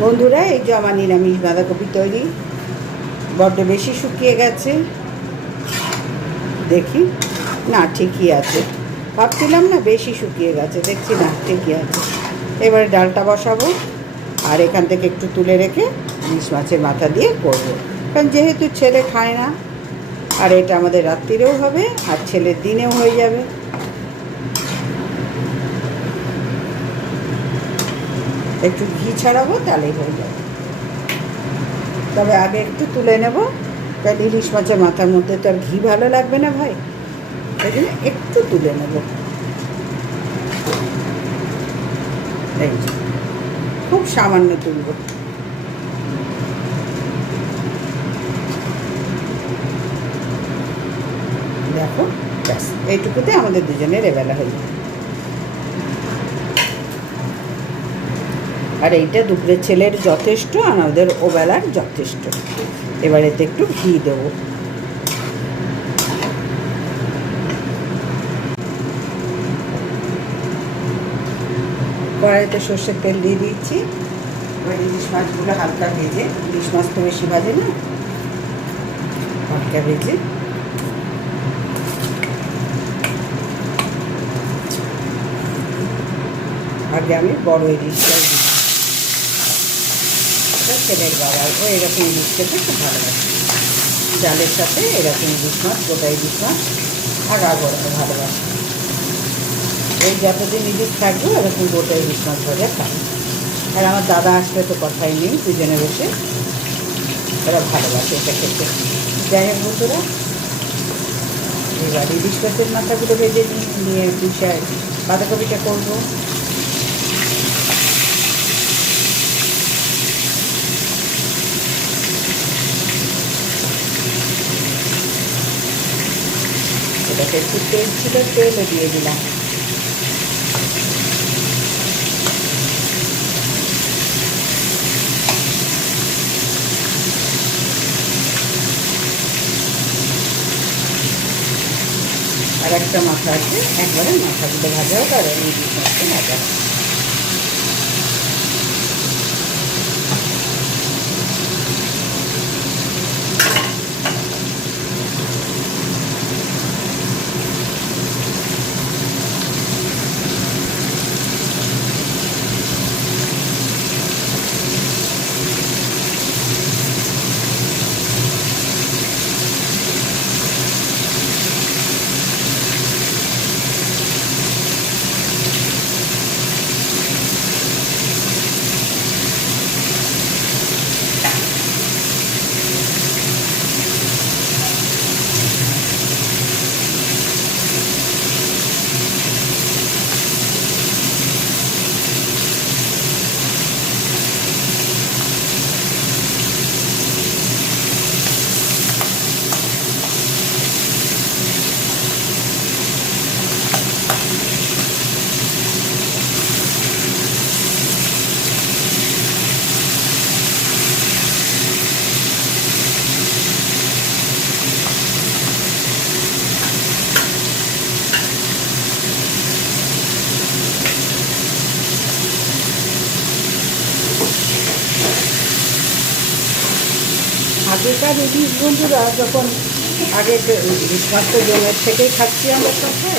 বন্ধুরা, এই যে আমার নিরামিষ বাঁধাকপি তৈরি। বড্ড বেশি শুকিয়ে গেছে। দেখি। না, ঠিকই আছে। ভাবছিলাম না বেশি শুকিয়ে গেছে। দেখছি না, ঠিকই আছে। এবারে ডালটা বসাবো। আর এখান থেকে একটু তুলে রেখে ইলিশ মাছের মাথা দিয়ে করব। কারণ যেহেতু ছেলে খায় না, আর এটা আমাদের রাত্রিরেও হবে, আর ছেলের দিনেও হয়ে যাবে। একটু ঘি ছাড়াবো, তাহলেই হয়ে যাবে। তবে আগে একটু তুলে নেব। কারণ ইলিশ মাছের মাথার মধ্যে তো আর ঘি ভালো লাগবে না ভাই। ওই জন্য একটু তুলে নেব। খুব সামান্য তুলব। দেখো, ব্যাস, এইটুকুতে আমাদের দুজনের এবেলা হয়ে যাবে আর এইটা দুপুরের ছেলের যথেষ্ট আর আমাদের ওবেলার যথেষ্ট। এবার এতে একটু ঘি দেবো। কড়াইতে সর্ষের তেল দিয়ে দিচ্ছি এবার ইলিশ মাছগুলো হালকা ভেজে, ইলিশ মাছ তো বেশি ভাজে না, হালকা ভেজে। আগে আমি বড় দিই এটা ছেলের বাবার ও এরকম ইলিশ খেতে খুব ভালোবাসে। ডালের সাথে এরকম ইলিশ মাছ গোটা ইলিশ মাছ আগা করতে ভালোবাসে। এই যতদিন ইলিশ থাকবে, এরকম গোটা ইলিশ মাছ ধরে খাবে। আর আমার দাদা আসলে তো কথাই নেই, দুজনে বসে এরা ভালোবাসে এটা খেতে। যাই হোক বন্ধুরা, এবার ইলিশ মাছের মাথাগুলো ভেজে নিয়ে বিষয় বাঁধাকপিটা করব। এটাকে একটু তেল ছিল তেলও দিয়ে দিলাম। আর একটা মাথা আছে, একবারে মাথাগুলো ভাজা আর এই ইলিশ ভাজা। আগেকার ইলিশ বন্ধুরা, যখন আগে ইলিশ মাছ জমের থেকেই খাচ্ছি আমরা সাথে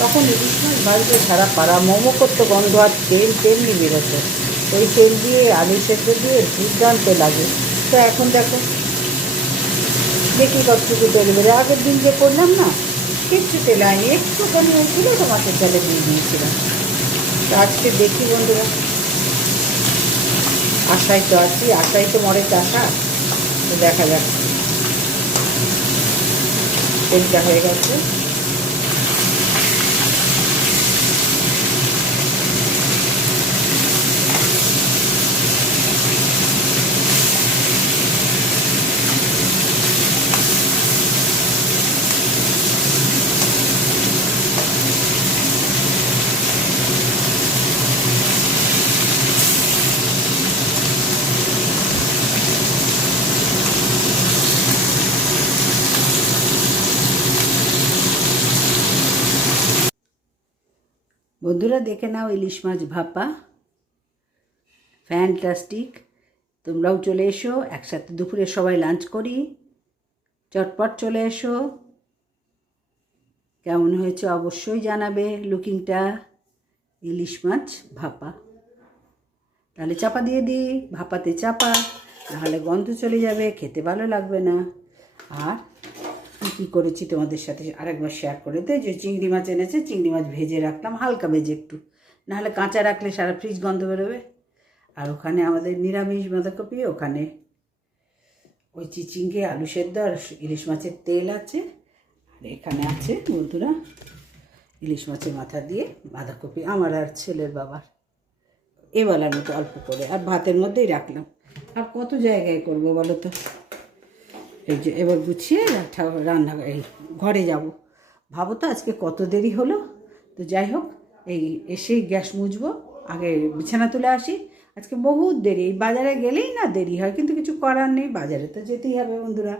তখন ইলিশ মাছ বাড়িতে সারা পাড়া মোমো করতো গন্ধ আর তেল তেমনি বেরোতো। ওই তেল দিয়ে আলু সেদ্ধ দিয়ে দুর্দান্ত লাগে। তো এখন দেখো, দেখি কতটুকু তেল বেরো আগের দিন যে করলাম না কিচ্ছু তেল আনি একটুখানি হয়েছিল তো মাছের চালে দিয়ে দিয়েছিলাম। তো আজকে দেখি বন্ধুরা, আশায় তো আছি, আশায় তো মরে চাষা। দেখা যাক। তেলটা হয়ে গেছে। বন্ধুরা দেখে নাও ইলিশ মাছ ভাপা। ফ্যান্টাস্টিক তোমরাও চলে এসো, একসাথে দুপুরে সবাই লাঞ্চ করি। চটপট চলে এসো। কেমন হয়েছে অবশ্যই জানাবে লুকিংটা ইলিশ মাছ ভাপা। তাহলে চাপা দিয়ে দিই, ভাপাতে চাপা, নাহলে গন্ধ চলে যাবে, খেতে ভালো লাগবে না। আর কী কী করেছি তোমাদের সাথে আরেকবার শেয়ার করে দে যে চিংড়ি মাছ এনেছে, চিংড়ি মাছ ভেজে রাখলাম হালকা ভেজে একটু। নাহলে কাঁচা রাখলে সারা ফ্রিজ গন্ধ বেরোবে। আর ওখানে আমাদের নিরামিষ বাঁধাকপি, ওখানে ওই চিচিঙ্গে আলু সেদ্ধ আর ইলিশ মাছের তেল আছে। আর এখানে আছে বন্ধুরা ইলিশ মাছের মাথা দিয়ে বাঁধাকপি, আমার আর ছেলের বাবার। এবেলার মতো অল্প করে আর ভাতের মধ্যেই রাখলাম। আর কত জায়গায় করব বলো তো? এই যে এবার গুছিয়ে রান্না এই ঘরে যাব। ভাবো তো আজকে কত দেরি হলো। তো যাই হোক, এই এসেই গ্যাস মুছবো, আগে বিছানা তুলে আসি। আজকে বহুত দেরি, এই বাজারে গেলেই না দেরি হয়, কিন্তু কিছু করার নেই, বাজারে তো যেতেই হবে বন্ধুরা।